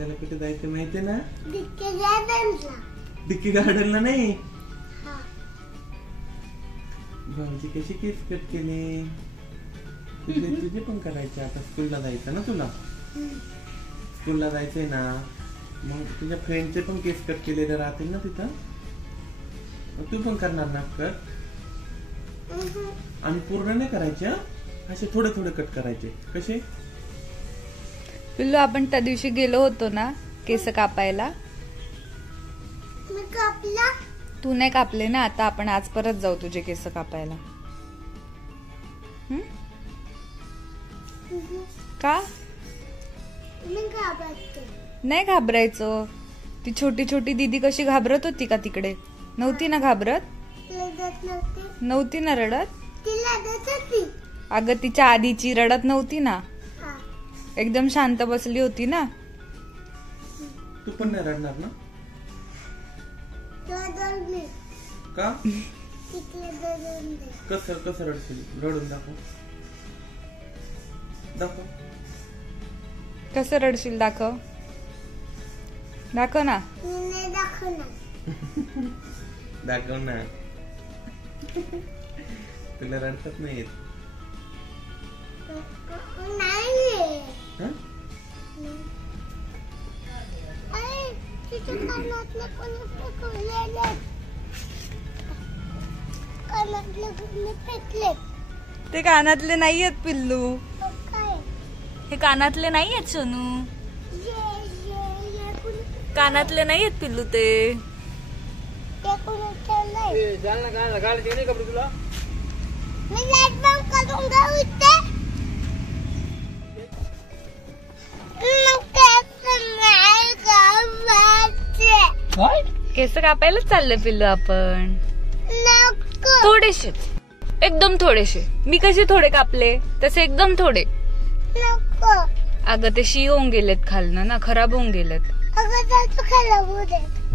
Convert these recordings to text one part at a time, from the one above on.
आपल्याला कुठे जायचं माहितीये ना? डिक्की गार्डनला नाही. भाऊजी कशी केस कट केले. तुझे पण करायचे. आता स्कूलला जायचं ना तुला. स्कूलला जायचंय ना, मग तुझ्या फ्रेंडचे पण केस कट केलेले राहतील ना तिथं. तू पण करणार ना कट. आणि पूर्ण नाही करायचे, असे थोडे थोडे कट करायचे. कसे पिल्लू, आपण त्या दिवशी गेलो होतो ना केस कापायला. तू नाही कापले ना. आता आपण आज परत जाऊ तुझे केस कापायला. का नाही घाबरायचं. ती छोटी छोटी दीदी कशी घाबरत होती का तिकडे? नव्हती ना घाबरत. नव्हती ना रडत. अगं तिच्या आधीची रडत नव्हती ना. एकदम शांत बसली होती ना. तू पण नाही रडणार ना? का? कसं रडशील? रडून दाखव. कसं रडशील? दाखव ना. दाखव ना. तुला रडतात नाही येत. ते कानातले नाही आहेत पिल्लू. हे कानातले नाही आहेत सोनू. कानातले नाही आहेत पिल्लू. ते केस कापायलाच चाललंय पिल्लू आपण. थोडेसे, एकदम थोडेसे. मी कसे थोडे कापले तसे एकदम थोडे. अगं ते शी होऊन गेलेत खालनं ना, खराब होऊन गेलेत.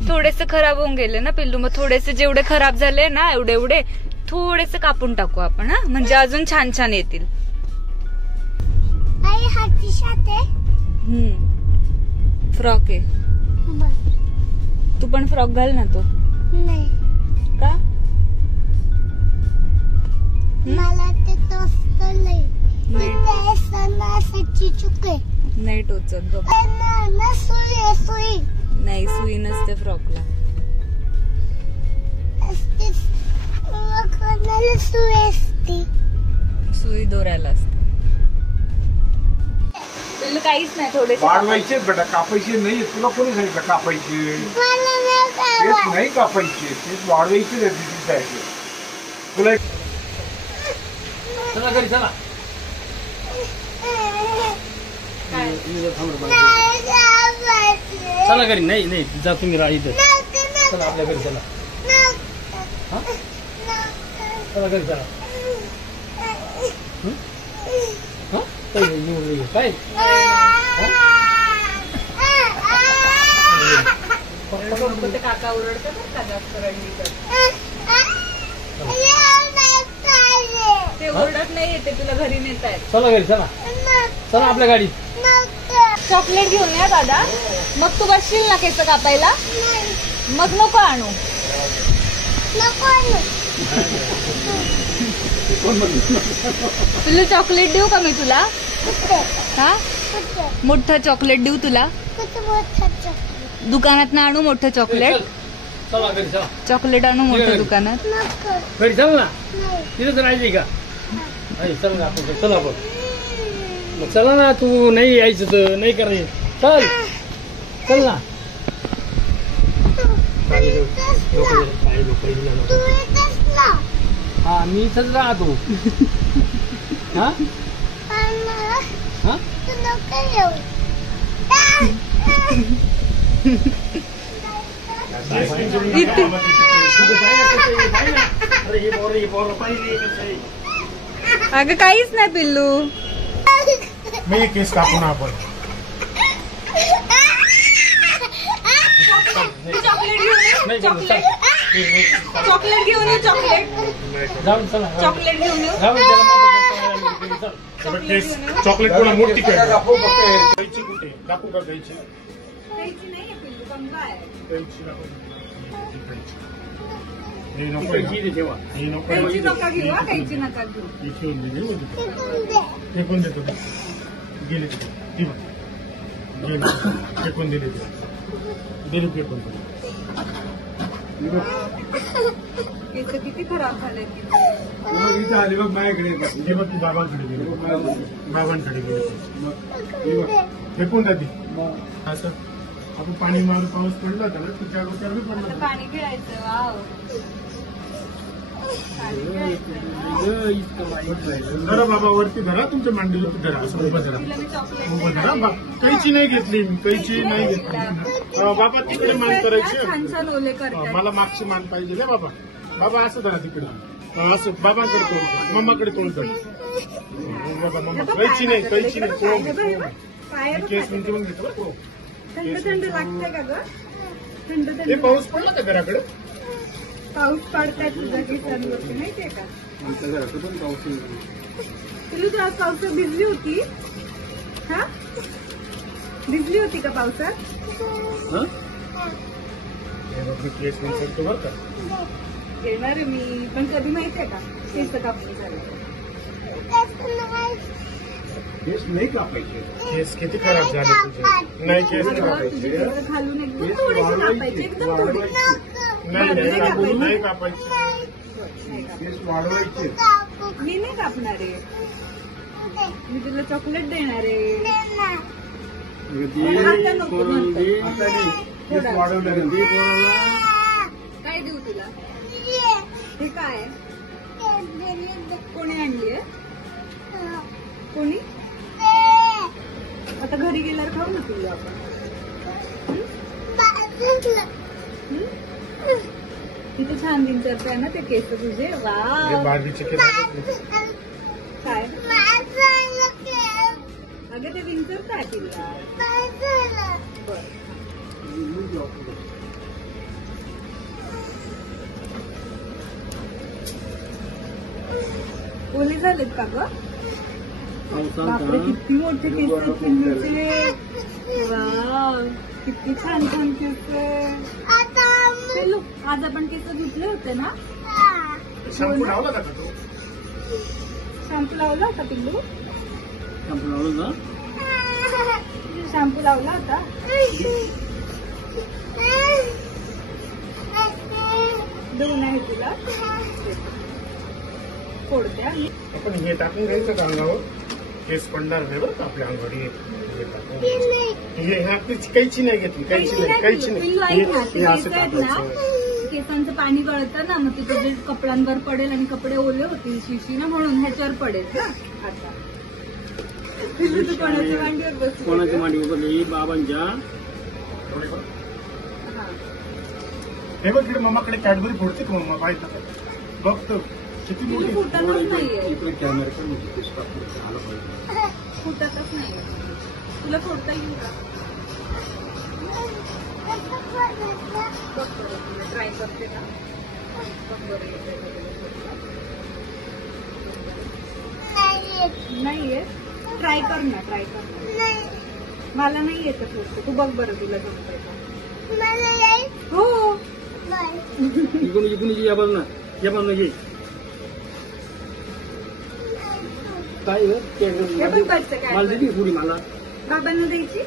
थोडेसे खराब होऊन गेले ना पिल्लू. मग थोडेसे जेवढे खराब झाले ना एवढे थोडेसे कापून टाकू आपण. हा, म्हणजे अजून छान छान येतील. फ्रॉक आहे. तू पण फ्रॉक घाल ना. तो का? मला ते नाही टोचत. नाही, सुई नसते फ्रॉकला. सुई दोऱ्याला असते. तुला काहीच नाही. थोडे वाढवायचे बेटा, कापायचे नाही. तुला कोणी सांगितलं कापायचे? नाही कापायचे, तेच वाढवायचे. तुला चला घरी चला. चला घरी. नाही जा तुम्ही राहा इथं. चला आपल्या घरी चला. चला घरी चला. काय काका ओरडतात का जास्त रडली तर? ते ओरडत नाही येते. तुला घरी नेत आहेत. चला घरी चला. चला आपल्या गाडीत. चॉकलेट घेऊन या दादा. मग तू बसशील ना केस कापायला. मग नको आणू. तुला चॉकलेट देऊ का मी तुला? हा, मोठं चॉकलेट देऊ तुला. दुकानात ना आणू मोठं चॉकलेट. चला घरी चला. चॉकलेट आणू मोठं दुकानात. घरी चल ना. तिथेच राहायची का? चल ना आपण. चला आपण. मग चला ना. तू नाही यायचं तर नाही करायचं. चल ना. हा, मी इथंच राहतो. हा अगं काहीच नाही पिल्लू. मी केस कापू ना आपण. चॉकलेट घेऊन ये. चॉकलेट जाऊन चला. चॉकलेट घेऊन ये. चॉकलेट कोणा मोठी कुठे कापू का द्यायची? कैची नाहीये पिल्लू, कंबा आहे. कैची नको. हे नको. कैची दे ठेवा. हे नको. कैची नका घेऊ हा, कैची नका घेऊ. हे ठेवून दे. फेकून देतो ते. गेले ते. ती बघ. गेले. फेकून दिले ते. दिले फेकून दिले. केस किती खराब झाले. इथं आली बघ माझ्याकडे. हे बघ ती बाबांकडे गेली. बाबांकडे गेली. हे बघ. फेकून जाते. असं आपण पाणी मारून पाऊस पडला होता ना तुझ्या अगोदर बी आता पडलं. पाणी खेळायचं. वाव, पाणी खेळायचं. धरा बाबा वरती धरा तुमच्या मांडीवरती धरा असं उभं धरा. तिला मी चॉकलेट उभं धरा. कैची नाही घेतली मी. कैची नाही घेतली. बाबा तिकडे मान करायची. छान छान ओले करतात. मला मागची मान पाहिजे ना बाबा. बाबा असं धरा तिकडे. असं बाबांकडे तोंड कर. मम्माकडे तोंड कर. बाबा मम्मा कैची नाही. कैची नाही. पाय केस मी देऊन घेतो. थंड थंड लागतंय का ग? थंड हे थंड पाऊस पडला का घराकडे? पाऊस पडताय तुझ्या केसांवरती माहितीये का? आमच्या घराचं पण पाऊस नाही. तुला आज पावसात भिजली होती? हा, भिजली होती का पावसात? हे बघ मी केस विचारतो बरं का. येणार मी, पण कधी माहितीये का? केस कापणी झालं. केस नाही कापायचे. केस किती खराब झाले तुझे. नाही केस नाही कापायचे. तुझे केस घालून एकदम थोडेसे कापायचे, एकदम थोडे. नाही नाही कापायचे. केस वाढवायचे. मी नाही कापणार आहे. मी तुला चॉकलेट देणार आहे. आता नको म्हणतो. आता नाही. केस वाढवल्यानंतर काय देऊ तुला? हे काय आहे? कोणी आणली आहे? कोणी? आता घरी गेल्यावर खाऊ ना तुला आपण. किती छान विंचरते आहे ना ते केस तुझे. वा, बार्बीचे केस काय अगं ते विंचरत आहे तिला. बरं, ओले झालेत का ग? बापरे, किती मोठे केस आहेत पिल्लूचे. वाव, किती छान छान केस आहे. पिल्लू, आज आपण केस धुतले होते ना? शॅम्पू लावला का तू? शॅम्पू लावला होता पिल्लू? शॅम्पू लावलं ना? शॅम्पू लावला होता? दोन आहे तुला. फोडते आणि आपण हे टाकून घ्यायचं का अंगावर? केस पडणार नाही बरं का आपल्या अंगावर. हे टाकून हे कैची नाही घेतली. कैची नाही. कैची पिल्लू नाही. ऐक ना, हे ते असं केस आहेत ना, टाकायचं. केसांचं पाणी गळतं ना, मग तिथं जे कपड्यांवर पडेल आणि कपडे ओले होतील शिशी ना, म्हणून ह्याच्यावर पडेल ना. आता पिल्लू तू कोणाच्या मांडीवर बसली? कोणाच्या मांडीवर बसली? बाबांच्या. हा. हे बघ इकडे मम्माकडे कॅडबरी फोडते का मम्मा? पाहिजे बघतो किती पिल्लू मोठी. फुटतच नाहीये. इकडे कॅमेरा पण होती. केस कापून आला पाहिजे. फुटतच नाहीये. तुला फोडता येईल का? बघ बरं, तुला ट्राय करते ना. बघ बरं, नाहीये. ट्राय कर ना, ट्राय कर ना. मला नाही येत फोडते. तू बघ बरं तुला जमतंय का. हो, इकडून या बाजून या बाजून घे. काय हे पण बघतं काय. मला दिली पुढी मला. बाबांना द्यायची?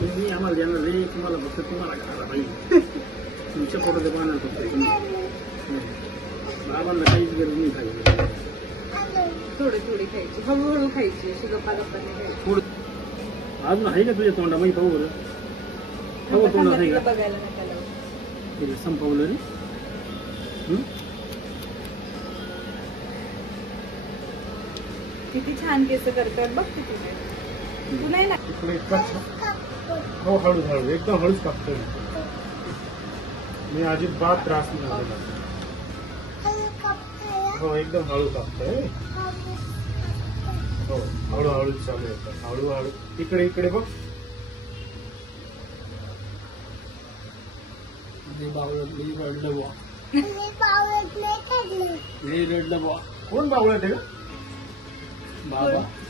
तुम्ही आम्हाला देणार रे. तुम्हाला फक्त तुम्हाला घाला पाहिजे. तुमच्या फोटो पाहणार फक्त. बाबांना काहीच गरज नाही खायची. थोडी थोडी खायची, हळूहळू खायची, अशी गप्पा गप्पाने खायची. अजून आहे का तुझ्या तोंडा माहिती पाहू बरं. तोंडात आहे तुला का? बघायला नका लावू. ते संपवलं रे. किती छान केस करतात बघ किती. तू नाही ना. इकडे इतका हो हळूहळू एकदम हळूच कापतोय मी. अजिबात त्रास नाही झाला. हो एकदम हळू कापतोय. हो हळूहळू चालू येतं. हळूहळू इकडे इकडे बघ. कोण बावळत आहे का?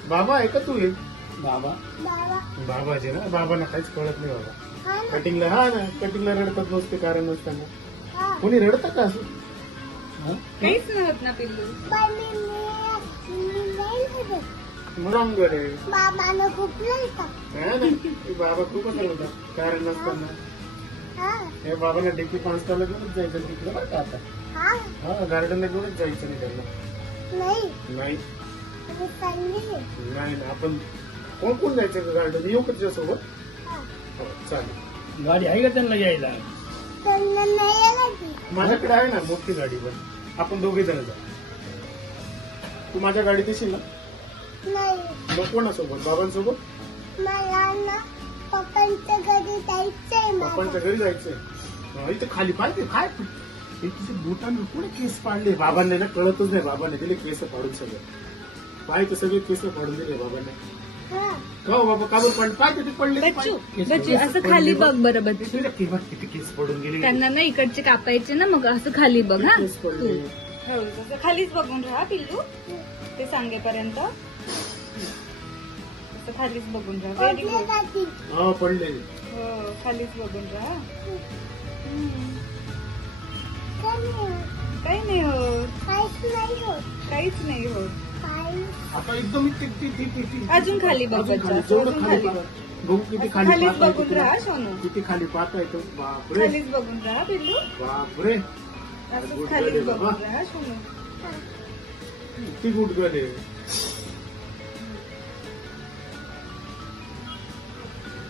बाबा आहे का तू? बाबा बाबा बाबाचे ना, बाबांना काहीच कळत नाही बाबा. हा ना कटिंगला हा ना, कटिंगला रडतात नसते कारण नसताना. हा कोणी रडतं का असं? हं? काहीच नाही होत ना पिल्लू. पण मी नाही रडत. मग अवघड आहे. बाबानं खूप रडतं. हा ना, ते बाबा खूपच रडतात कारण नसताना. हा हे बाबांना डेकी पाचताला घेऊनच जायचं तिकडे बरं का आता. हा हा, गार्डनला घेऊनच जायचं नाही त्यांना. नाही नाही मी चालली नाही ना, आपण कोण कोण जायचं गार्डन? येऊ का तुझ्यासोबत? हा हो, चालेल. गाडी आहे का त्यांना घ्यायला? त्यांना नाही लागली. माझ्याकडे आहे ना मोठी गाडी, पण आपण दोघे जण जाऊ. तू माझ्या गाडीत येशील ना? नाही मग कोणासोबत? बाबांसोबत? मला ना पप्पांच्या घरी जायचंय पप्पांच्या मला. घरी जायचंय. इथे खाली पाहिजे काय हे तुझे बुटांना कोणी केस पाडले? बाबांना ना कळतच नाही. बाबांनी दिले केस पाडून सगळं. पाहिजे सगळे केस पाडून दिले बाबांना. हा हो बाबा, का बरं पाडले? पाहिजे ते पडले. बच्चू बच्चू असं खाली बघ बरं बच्चू. किती केस पडून गेले. त्यांना ना इकडचे कापायचे ना, मग असं खाली बघ हा. केस पडले. हो तसं खालीच बघून राहा पिल्लू, ते सांगेपर्यंत असं खालीच बघून राहा. व्हेरी पडले गुड. जातील. हा पडले. हो खालीच बघून राहा. कमी होत. काही नाही होत, काहीच नाही होत. काहीच नाही होत. काहीच आता एकदम अजून खाली बघ अजून बच्चा, खाली, असं जेवढं अजून खाली खाली पाहा. बघ. बघू किती खाली खालीच पाहता बघून येतं. राहा सोनू. किती खाली पाहता येतं. बापरे खालीच बघून राहा पिल्लू, बापरे, असंच खालीच बघून राहा सोनू. किती गुडगल आहे.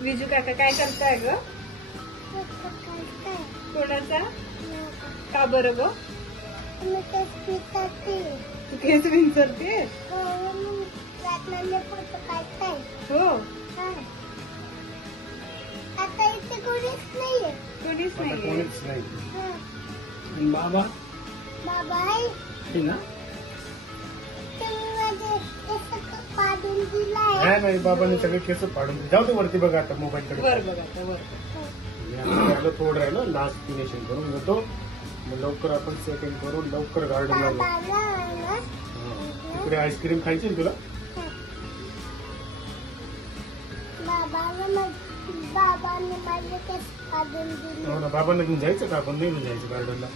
विजू काका काय करताय ग? काय कोणाचा? का बरं ग? मी तेच पिताते. तू केस विंचरते? रात्रीला फोटो काढताय. हो हा आता इथे कोणीच नाहीये. कोणीच आता नाहीये. कोणीच नाही. हा आणि बाबा बाबा आहे. हे ना? तुम्ही माझे केस पाडून दिलाय. नाही नाही, बाबांनी सगळे केस पाडून दिले. जाऊ दे वरती बघा आता मोबाईल कडे. वर बघ आता वर बघ. राहिलं थोडं राहिलं, लास्ट फिनिशिंग करून घेतो. मग लवकर आपण सेटिंग करून लवकर गार्डनला जाऊ. बाबाला ना तिकडे आईस्क्रीम खायची ना तुला? बाबाने माझे केस पाडून दिले. हो ना, बाबांना घेऊन जायचं का आपण? नाही घेऊन जायचं गार्डनला.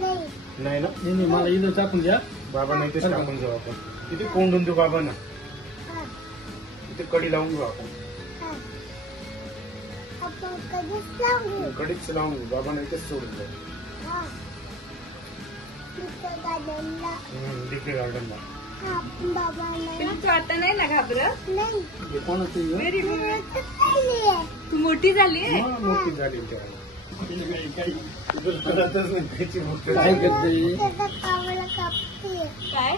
नाही नाही ना, नाही नाही, मला इथं टाकून द्या. बाबांना इथेच टाकून जाऊ आपण. इथे कोंडून देऊ बाबांना. हा इथे कडी लावून घेऊ आपण. हा आपण कधीच लावू. कडीच लावून घेऊ. बाबांना इथेच सोडून जाऊ. हा तिथं गार्डनला. तिकडे गार्डनला. हा बाबांना पिल्लू तू आता नाही ना घाबरत? नाही. हे कोणाचं आहे? Very good. आता काय नाहीये. तू मोठी झाली आहे. हा, मोठी झाली तेव्हा. तुला कळतच नाही त्याची मोठी. काय करते? त्याचा कावळा कापते. काय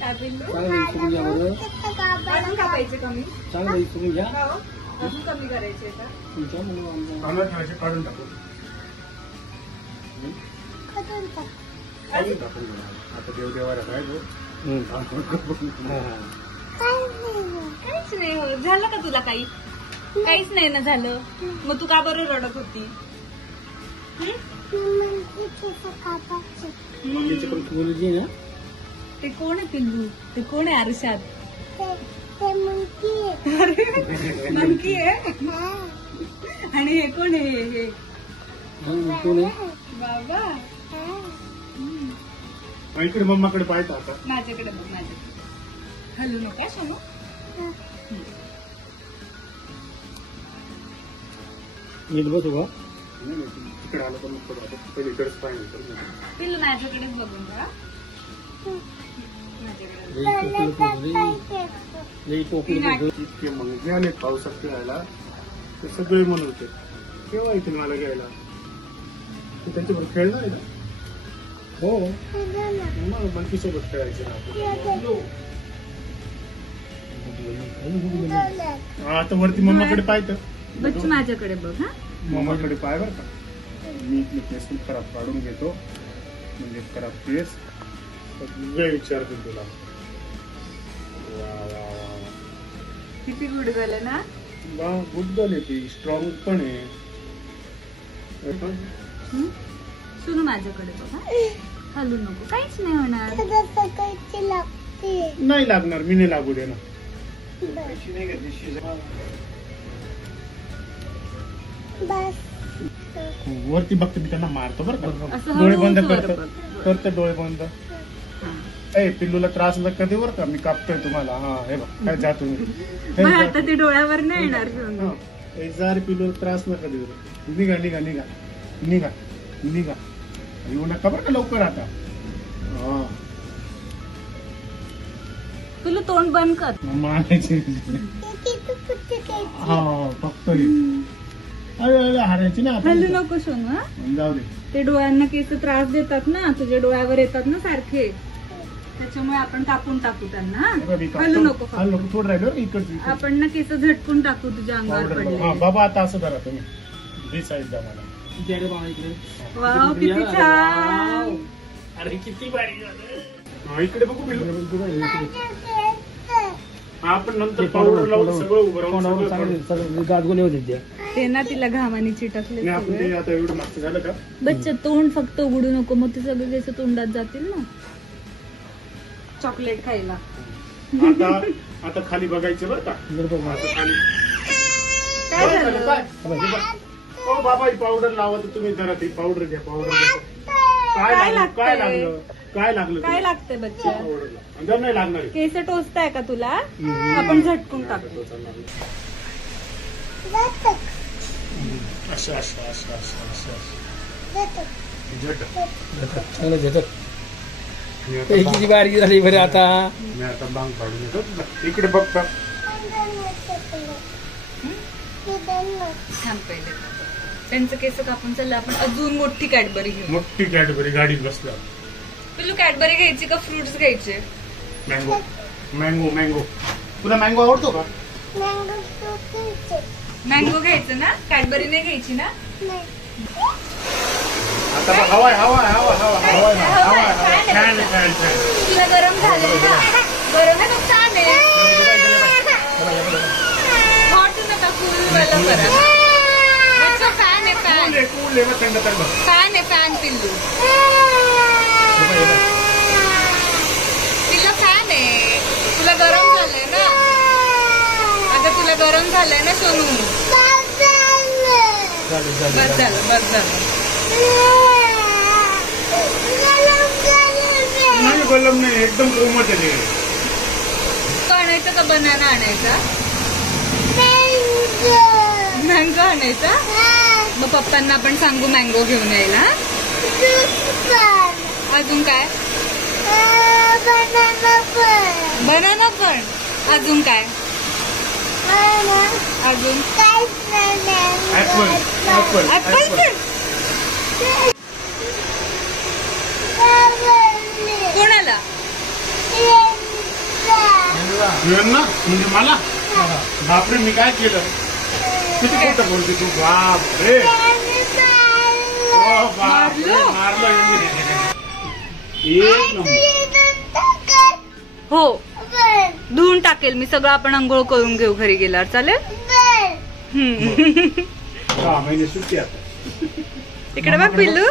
काय पिल्लू? चांगलं विचारून घ्या बरं. त्याचा कावळा अजून कापायचे कमी? चांगलं विचारून घ्या. का हो? अजून कमी करायचे का? तुमच्या मुलं कामात ठेवायचे, काढून टाकू. काढून टाक. काढून टाकून घेऊ. आता देवदेवाला काय गो? काय नाही. काहीच नाही होत. झालं का तुला काही? काहीच नाही ना झालं. मग तू का बरं रडत होती? मी म्हणते केस कापायचे. बाकीचे पण मुलगी ना? ते कोण आहे पिल्लू? ते कोण आहे आरशात? ते मुलगी आहे. मंकी आहे. हा. आणि हे कोण आहे? हे हं, कोण आहे? बाबा. हा. इकडे मम्माकडे पाहायचं आता. माझ्याकडे बघ, माझ्याकडे. हलू नका सोनू. हा. नीट बसू का? तिकडे आलं तर मग पहिले इकडेच पाहिजे. पिल्लू माझ्याकडेच बघून राहा. माझ्याकडे. लई टोपलं टोपलं, लई टोपलं टोपलं. इतके मग आले पावसात खेळायला, ते सगळे म्हणत होते केव्हा इथे मला घ्यायला. तू त्यांच्याबरोबर खेळणार आहे ना? हो मग मंकी सोबत खेळायचे ना आपण. आता वरती मम्माकडे पाहतं. बच्चू माझ्याकडे बघ हा. मम्माकडे पाय बरं का. मी इथले केस खराब काढून घेतो, म्हणजे खराब केस सगळे विचारतो तुला. वा वा वा वा. किती गुड झालं ना. वा गुडगल आहे ती, स्ट्रॉंग पण आहे. सुनू माझ्याकडे बघ हा. हलू नको, काहीच नाही होणार. त्याला सकाळची लागते. नाही लागणार, मी नाही लागू देणार. बस वरती बघते मी त्यांना मारतो बरं का. असं डोळे हळू बंद वर करतो बघ. करतो डोळे बंद. ए पिल्लूला त्रास नका देऊ बरं का, मी कापतोय तुम्हाला. हा हे बघ काय जा तुम्ही. हे मग जा आता ती डोळ्यावर नाही येणार घेऊन. हा. ए जा रे पिल्लूला त्रास नका देऊ. निघा निघा निघा निघा निघा. येऊ नका बरं का लवकर आता. हा तुला तोंड बंद कर. मारायचे. किती कुठे काय हा फक्त हे. अरे अरे हारायची ना आता. हल्लू नको सोनू हा. जाऊ दे. ते डोळ्यांना केस त्रास देतात ना, तुझ्या डोळ्यावर येतात ना सारखे, त्याच्यामुळे आपण कापून टाकू त्यांना. हा? हे बघ, मी हलू नको कापतो. फक्त. हलू नको थोडं राहिलं इकडची. आपण ना केस झटकून टाकू तुझ्या अंगावर हा पडले. बाबा आता असं करा तुम्ही. ही साईड द्या मला. वाव किती छान. अरे किती भारी झालं. हा, इकडे बघू पिल्लू. आपण नंतर पावडर लावून सगळं उभं राहून सगळं करू. गाजगुले होते त्या. ते ना तिला घामाने चिटकले नाही, आपण सगळे. ते आता एवढं मागचं झालं का. बच्चा तोंड फक्त उघडू नको, मग ते सगळे केस तोंडात जातील ना. चॉकलेट खायला. आता आता खाली बघायचं बरं का. आता खाली काय बरं झालं? काय? ओ बाबा ही पावडर लावा तर तुम्ही जरा ती पावडर घ्या. पावडर घ्या. काय काय लागलं काय लागतंय? लागलं काय लागलं काय तुला? लागतंय बच्चा? पावडर लावा. जर नाही लागणार आहे. केस टोचताय का तुला? आपण झटकून टाकू. असं असं असं असं असं झटक. चांगलं झटक. मी आता किती बारीक झाली बरं आता. मी आता बांग पाडून येतो तुला. इकडे बघ का. थांब पहिले. त्यांचं केस कापून चाललं, आपण अजून मोठी कॅडबरी घेऊ. मोठी कॅडबरी गाडीत बसला. पिल्लू कॅडबरी घ्यायची का फ्रुट्स घ्यायचे? Mango mango mango. तुला मँगो आवडतो का. मँगो फ्रूट मँगो घ्यायचं ना, कॅडबरी नाही घ्यायची ना. आता बघ, हवा आहे, हवा आहे, हवा आहे, हवा आहे, हवा आहे, हवा आहे, हवा आहे. छान आहे, छान छान. तुला गरम झालं ना? गरम आहे मग छान आहे. हॉट नका, कूल वाला करा. बच्चा फॅन आहे, फॅन. कूल आहे, कूल आहे, मग थंड थंड. फॅन आहे, फॅन पिल्लू. तिला फॅन आहे. तुला गरम झालंय ना. आता तुला गरम झालंय ना सोनू. बस झालं, बस झालं. नाही गलम नाही, एकदम कोमट आहे ते. तो आणायचा का बनाना आणायचा? मँगो आणायचा. मग पप्पांना आपण सांगू मँगो घेऊन यायला. अजून काय? बनाना पण. अजून काय? अजून ऍपल ऍपल ऍपल पण. कोणाला? ना म्हणजे मला. बापरे मी काय केलं. किती खोटं बोलते तू. बाप रे. बापरे मारलं यांनी. एक नंबर. हो धुवून टाकेल मी सगळं. आपण आंघोळ करून घेऊ घरी गेल्यावर. चालेल. 6 महिने सुट्टी आता. इकडे बघ पिल्लू.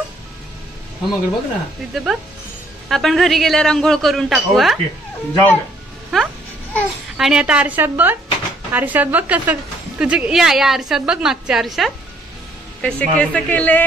हा मग बघ ना. तिथे बघ. आपण घरी गेल्यावर आंघोळ करून टाकू. हा ओके जाऊ द्या. हा? आणि आता आरशात बघ. आरशात बघ कसं तुझे या आरशात बघ. मागच्या आरशात कसे केस केले.